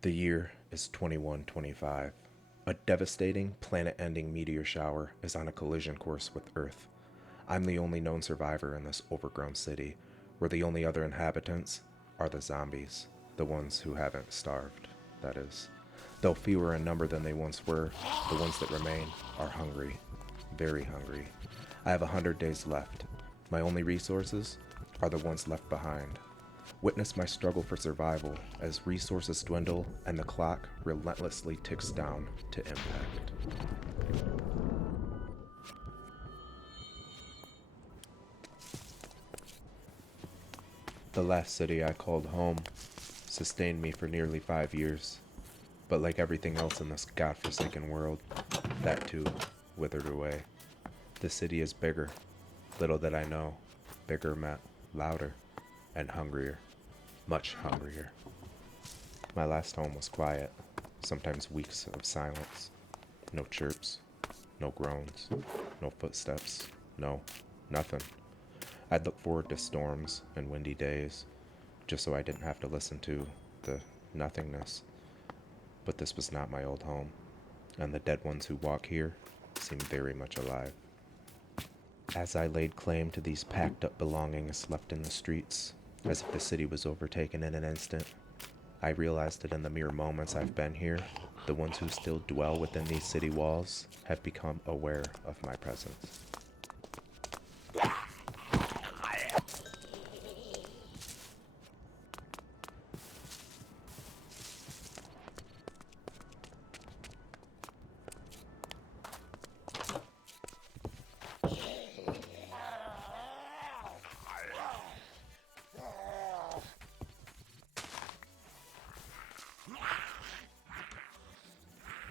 The year is 2125. A devastating, planet ending meteor shower is on a collision course with Earth. I'm the only known survivor in this overgrown city, where the only other inhabitants are the zombies, the ones who haven't starved, that is. Though fewer in number than they once were, the ones that remain are hungry, very hungry. I have 100 days left. My only resources are the ones left behind. Witness my struggle for survival as resources dwindle and the clock relentlessly ticks down to impact. The last city I called home sustained me for nearly 5 years, but like everything else in this godforsaken world, that too withered away. The city is bigger, little that I know, bigger meant louder and hungrier, much hungrier. My last home was quiet, sometimes weeks of silence. No chirps, no groans, no footsteps, no, nothing. I'd look forward to storms and windy days, just so I didn't have to listen to the nothingness. But this was not my old home, and the dead ones who walk here seem very much alive. As I laid claim to these packed up belongings left in the streets, as if the city was overtaken in an instant, I realized that in the mere moments I've been here, the ones who still dwell within these city walls have become aware of my presence.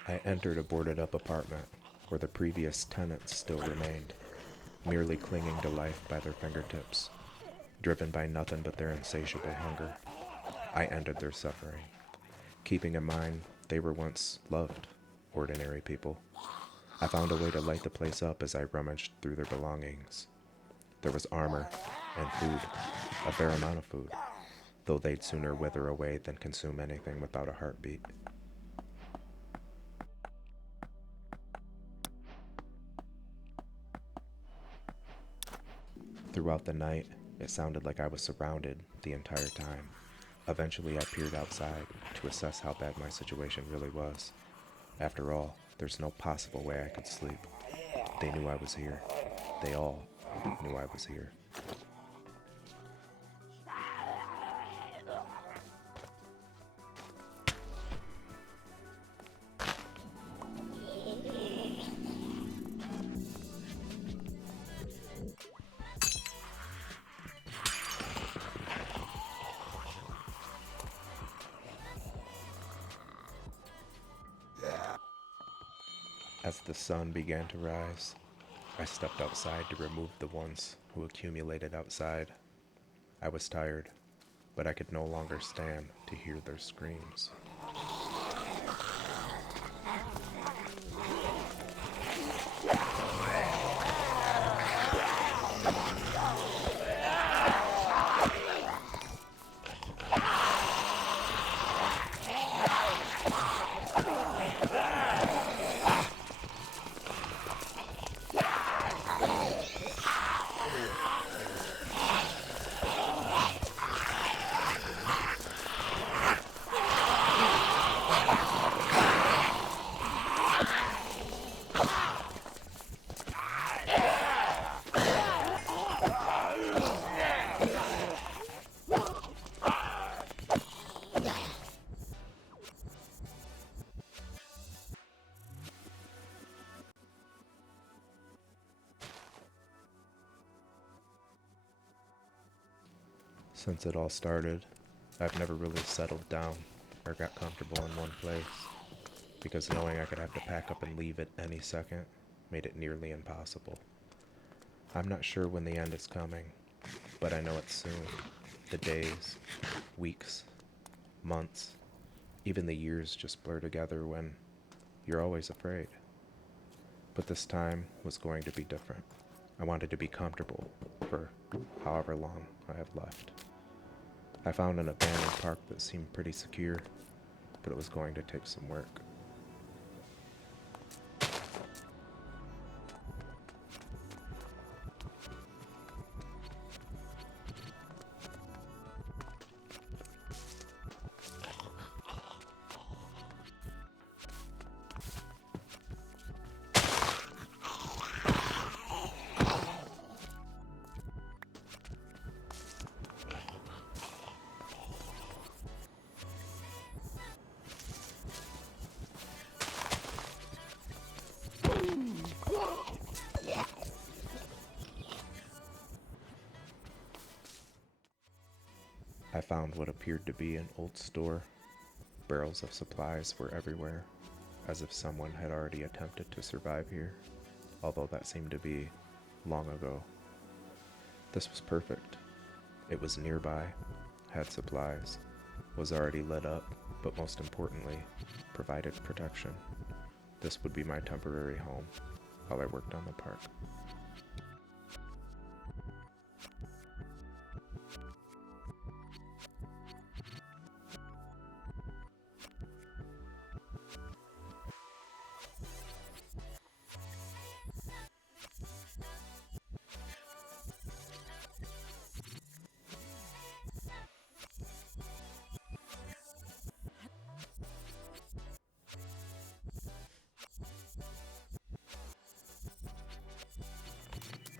I entered a boarded up apartment where the previous tenants still remained, merely clinging to life by their fingertips, driven by nothing but their insatiable hunger. I ended their suffering, keeping in mind they were once loved, ordinary people. I found a way to light the place up as I rummaged through their belongings. There was armor and food, a fair amount of food, though they'd sooner wither away than consume anything without a heartbeat. Throughout the night, it sounded like I was surrounded the entire time. Eventually, I peered outside to assess how bad my situation really was. After all, there's no possible way I could sleep. They knew I was here. They all knew I was here. As the sun began to rise, I stepped outside to remove the ones who accumulated outside. I was tired, but I could no longer stand to hear their screams. Since it all started, I've never really settled down or got comfortable in one place, because knowing I could have to pack up and leave at any second made it nearly impossible. I'm not sure when the end is coming, but I know it's soon. The days, weeks, months, even the years just blur together when you're always afraid. But this time was going to be different. I wanted to be comfortable for however long I have left. I found an abandoned park that seemed pretty secure, but it was going to take some work. I found what appeared to be an old store. Barrels of supplies were everywhere, as if someone had already attempted to survive here, although that seemed to be long ago. This was perfect. It was nearby, had supplies, was already lit up, but most importantly, provided protection. This would be my temporary home while I worked on the park.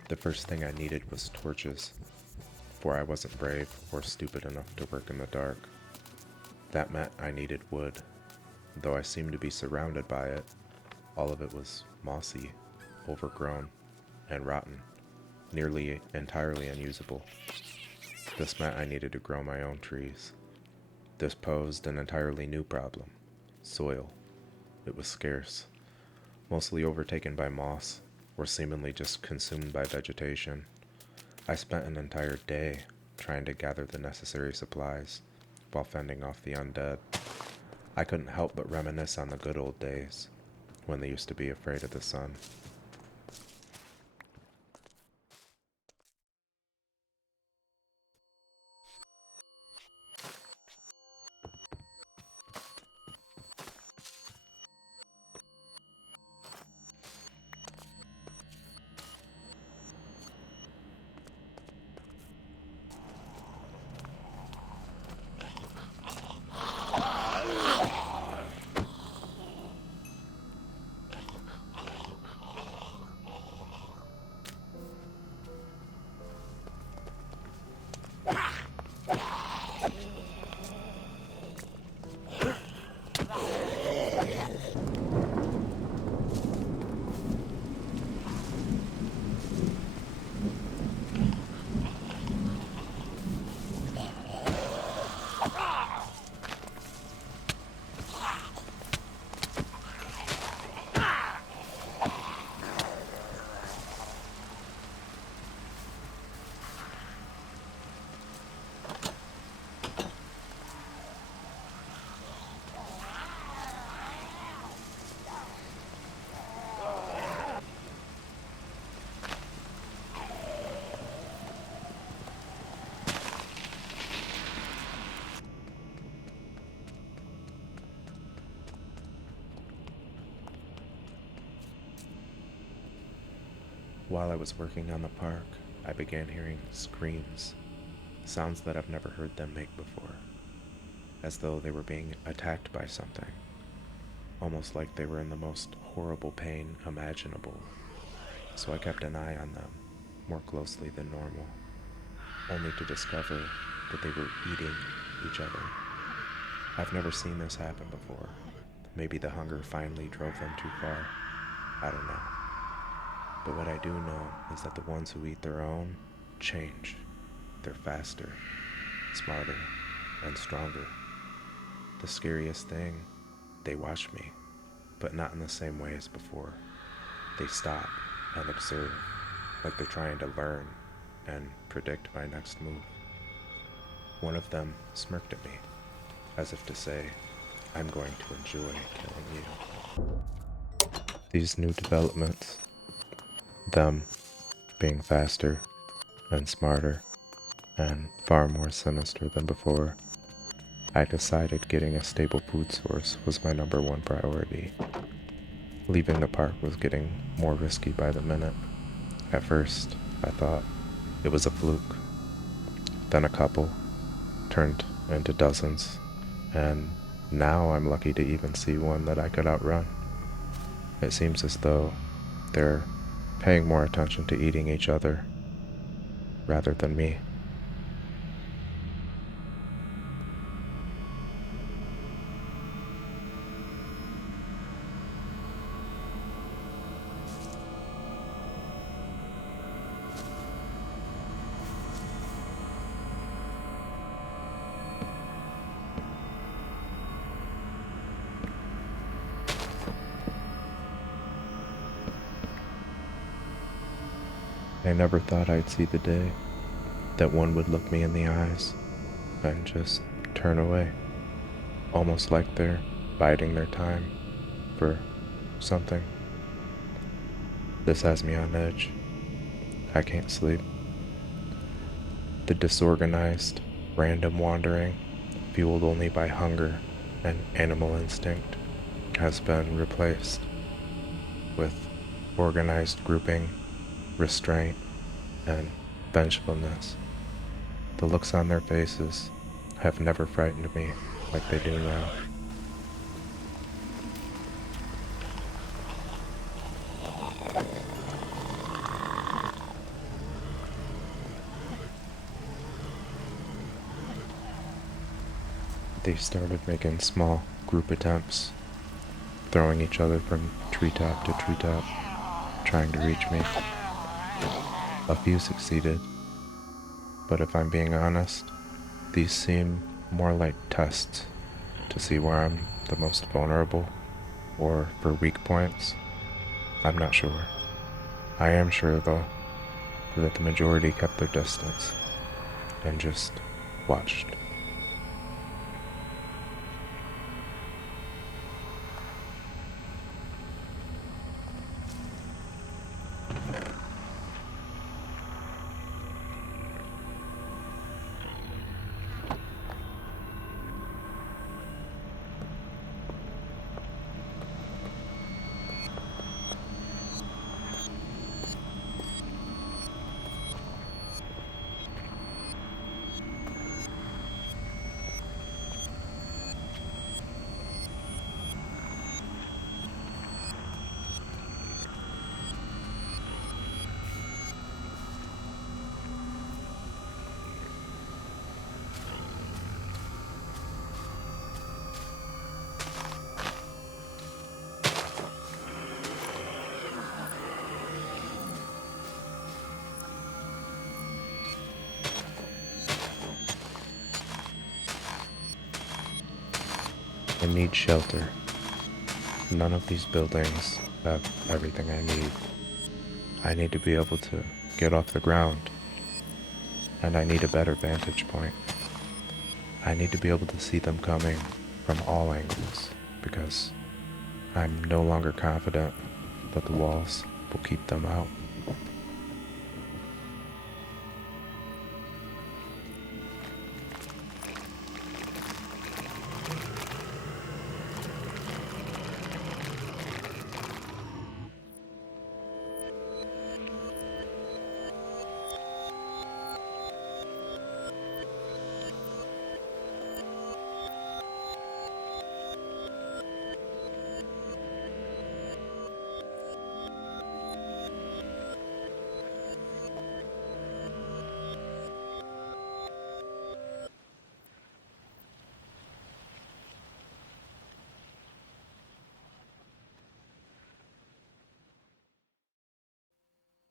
The first thing I needed was torches, for I wasn't brave or stupid enough to work in the dark. That meant I needed wood. Though I seemed to be surrounded by it, all of it was mossy, overgrown, and rotten, nearly entirely unusable. This meant I needed to grow my own trees. This posed an entirely new problem: soil. It was scarce, mostly overtaken by moss, or seemingly just consumed by vegetation. I spent an entire day trying to gather the necessary supplies while fending off the undead. I couldn't help but reminisce on the good old days when they used to be afraid of the sun. While I was working on the park, I began hearing screams, sounds that I've never heard them make before, as though they were being attacked by something, almost like they were in the most horrible pain imaginable. So I kept an eye on them, more closely than normal, only to discover that they were eating each other. I've never seen this happen before. Maybe the hunger finally drove them too far. I don't know. But what I do know is that the ones who eat their own change. They're faster, smarter, and stronger. The scariest thing, they watch me, but not in the same way as before. They stop and observe, like they're trying to learn and predict my next move. One of them smirked at me, as if to say, I'm going to enjoy killing you. These new developments, them being faster and smarter and far more sinister than before, I decided getting a stable food source was my number one priority. Leaving the park was getting more risky by the minute. At first, I thought it was a fluke. Then a couple turned into dozens, and now I'm lucky to even see one that I could outrun. It seems as though they're paying more attention to eating each other rather than me. I never thought I'd see the day that one would look me in the eyes and just turn away, almost like they're biding their time for something. This has me on edge. I can't sleep. The disorganized, random wandering, fueled only by hunger and animal instinct, has been replaced with organized grouping, restraint, and vengefulness. The looks on their faces have never frightened me like they do now. They started making small group attempts, throwing each other from treetop to treetop, trying to reach me. A few succeeded, but if I'm being honest, these seem more like tests to see where I'm the most vulnerable, or for weak points. I'm not sure. I am sure, though, that the majority kept their distance and just watched. I need shelter. None of these buildings have everything I need. I need to be able to get off the ground, and I need a better vantage point. I need to be able to see them coming from all angles, because I'm no longer confident that the walls will keep them out.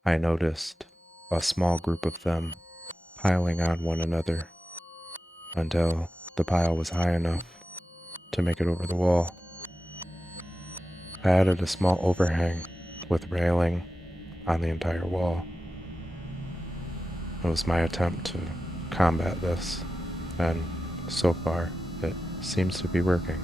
I noticed a small group of them piling on one another until the pile was high enough to make it over the wall. I added a small overhang with railing on the entire wall. It was my attempt to combat this, and so far it seems to be working.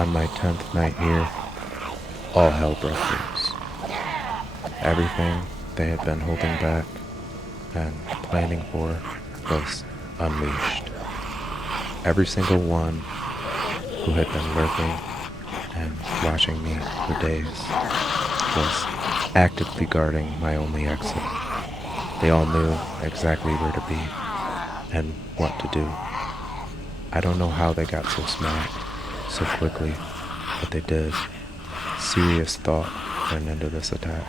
On my 10th night here, all hell broke loose. Everything they had been holding back and planning for was unleashed. Every single one who had been lurking and watching me for days was actively guarding my only exit. They all knew exactly where to be and what to do. I don't know how they got so smart so quickly, but they did. Serious thought went into this attack.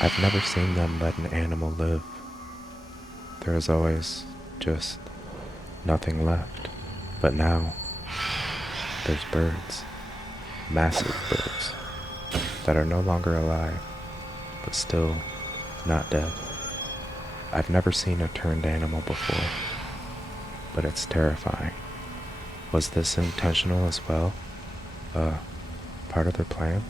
I've never seen them let an animal live. There is always just nothing left. But now, there's birds, massive birds, that are no longer alive, but still not dead. I've never seen a turned animal before, but it's terrifying. Was this intentional as well? Part of their plan?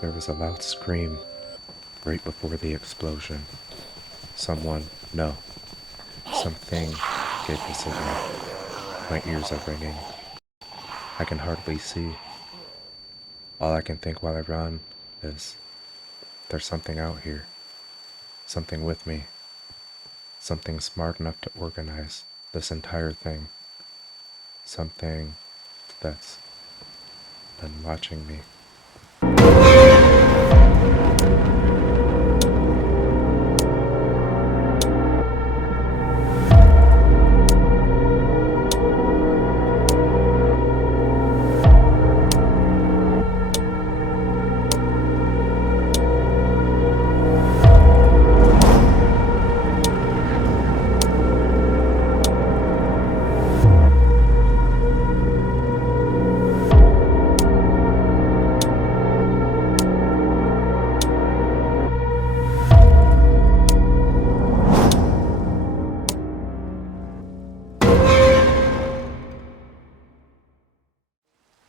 There was a loud scream right before the explosion. Someone, no, something gave the signal. My ears are ringing. I can hardly see. All I can think while I run is, there's something out here. Something with me. Something smart enough to organize this entire thing. Something that's been watching me.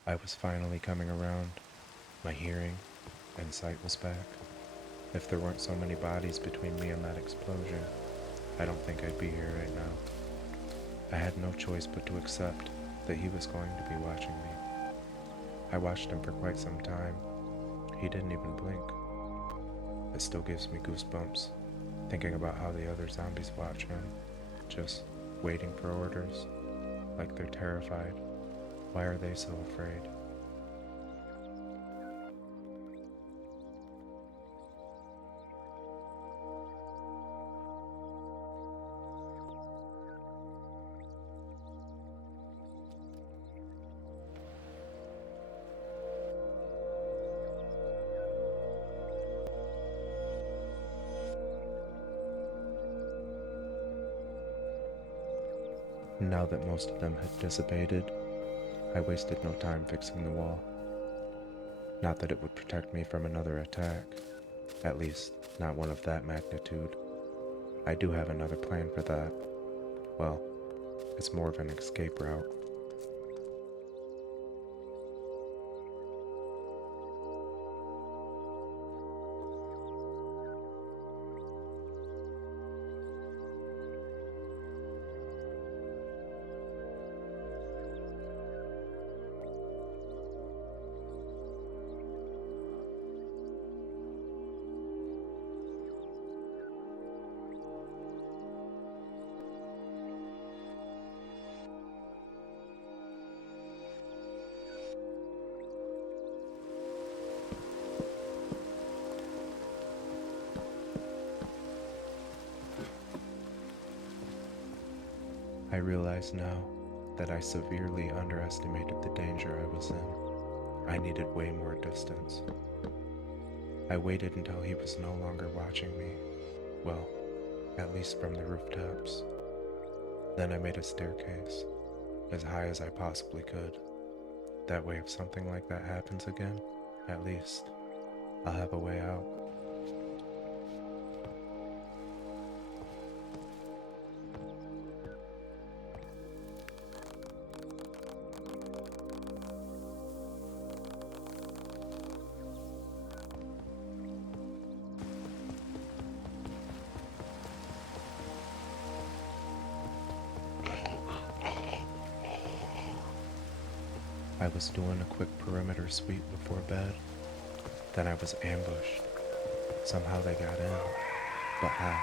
I was finally coming around. My hearing and sight was back. If there weren't so many bodies between me and that explosion, I don't think I'd be here right now. I had no choice but to accept that he was going to be watching me. I watched him for quite some time. He didn't even blink. It still gives me goosebumps, thinking about how the other zombies watch him, just waiting for orders. like they're terrified. Why are they so afraid? Now that most of them had dissipated, I wasted no time fixing the wall. Not that it would protect me from another attack, at least not one of that magnitude. I do have another plan for that. Well, it's more of an escape route. I realize now that I severely underestimated the danger I was in. I needed way more distance. I waited until he was no longer watching me, well, at least from the rooftops. Then I made a staircase, as high as I possibly could. That way if something like that happens again, at least, I'll have a way out. I was doing a quick perimeter sweep before bed. Then I was ambushed. Somehow they got in. But how?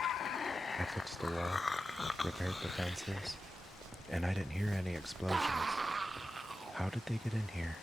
I fixed the wall, repaired the fences, and I didn't hear any explosions. How did they get in here?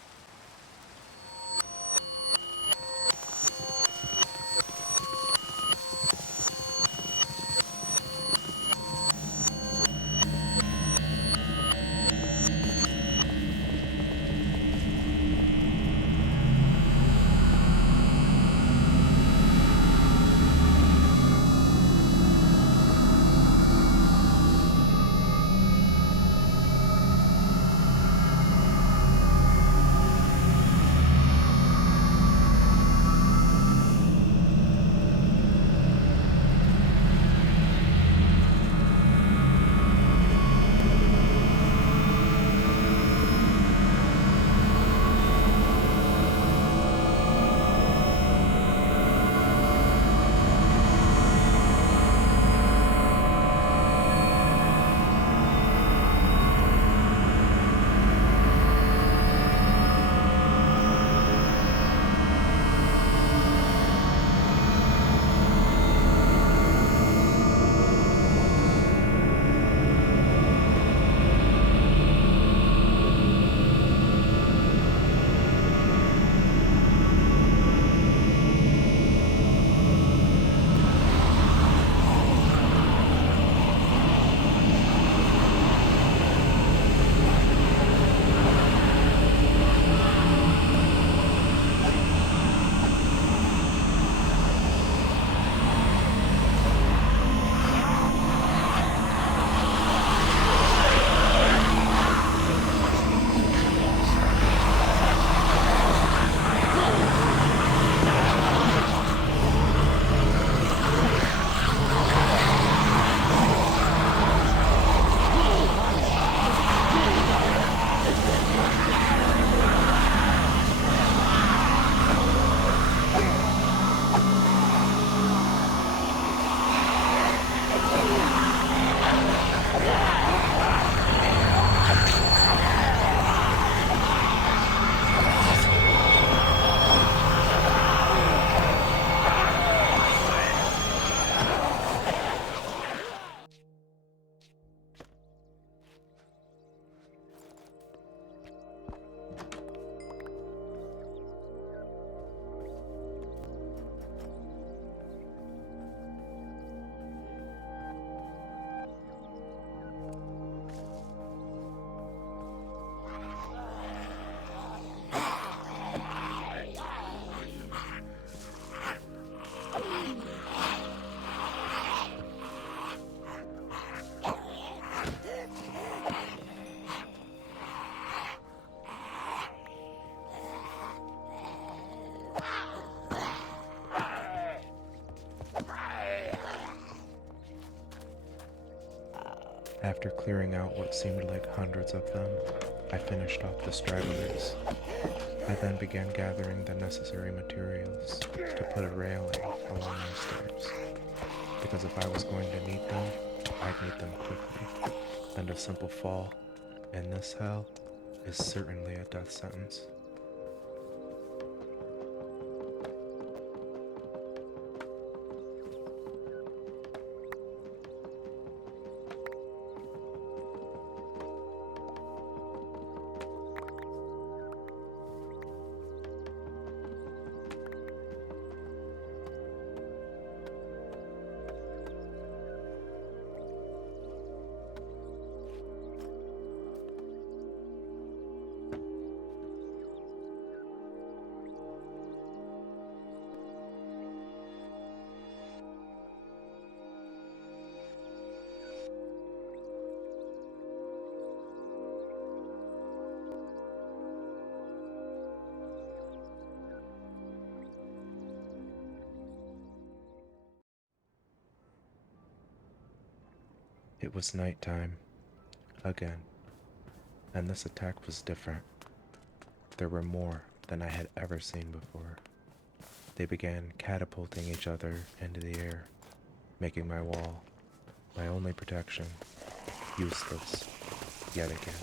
After clearing out what seemed like hundreds of them, I finished off the stragglers. I then began gathering the necessary materials to put a railing along my stairs, because if I was going to need them, I'd need them quickly, and a simple fall in this hell is certainly a death sentence. It was nighttime, again, and this attack was different. There were more than I had ever seen before. They began catapulting each other into the air, making my wall, my only protection, useless yet again.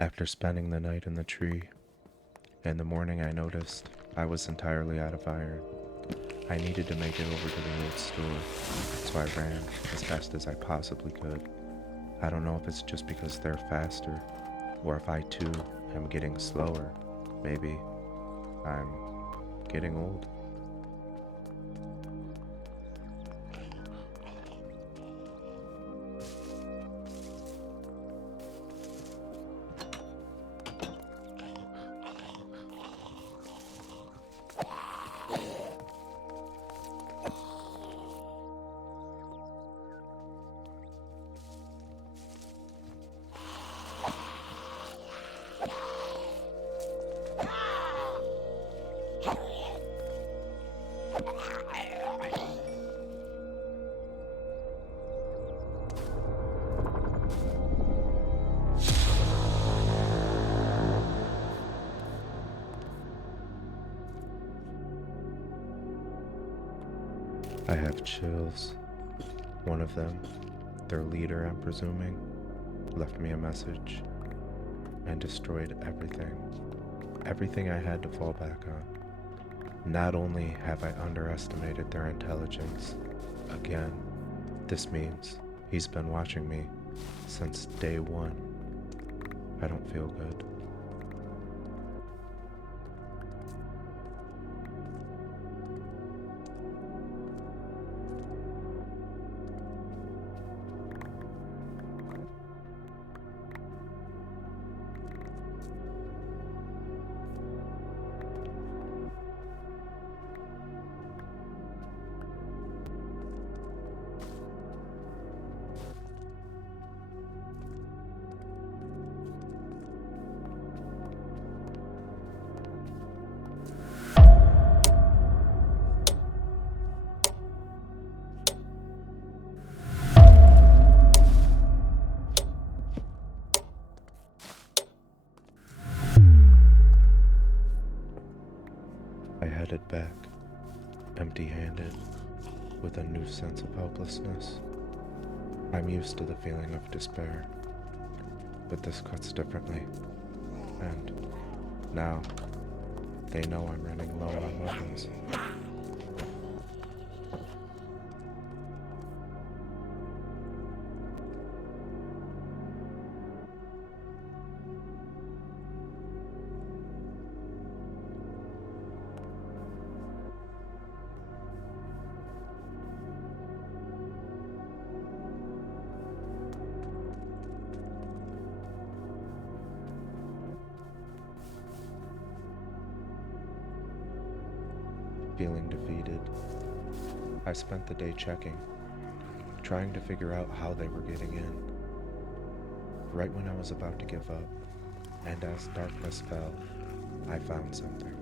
After spending the night in the tree, in the morning I noticed I was entirely out of iron. I needed to make it over to the old store, so I ran as fast as I possibly could. I don't know if it's just because they're faster, or if I too am getting slower. Maybe I'm getting old. I have chills. One of them, their leader I'm presuming, left me a message, and destroyed everything. Everything I had to fall back on. Not only have I underestimated their intelligence, again, this means he's been watching me since day one. I don't feel good. I headed back, empty-handed, with a new sense of helplessness. I'm used to the feeling of despair, but this cuts differently. And now, they know I'm running low on weapons. Feeling defeated, I spent the day checking, trying to figure out how they were getting in. Right when I was about to give up, and as darkness fell, I found something.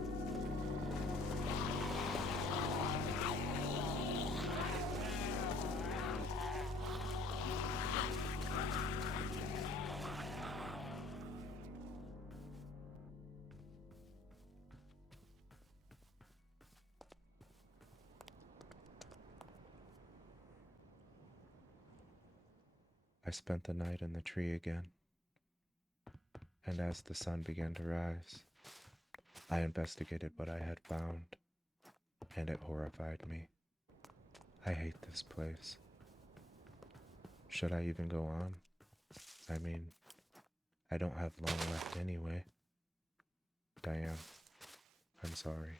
I spent the night in the tree again, and as the sun began to rise, I investigated what I had found, and it horrified me. I hate this place. Should I even go on? I mean, I don't have long left anyway. Diane, I'm sorry.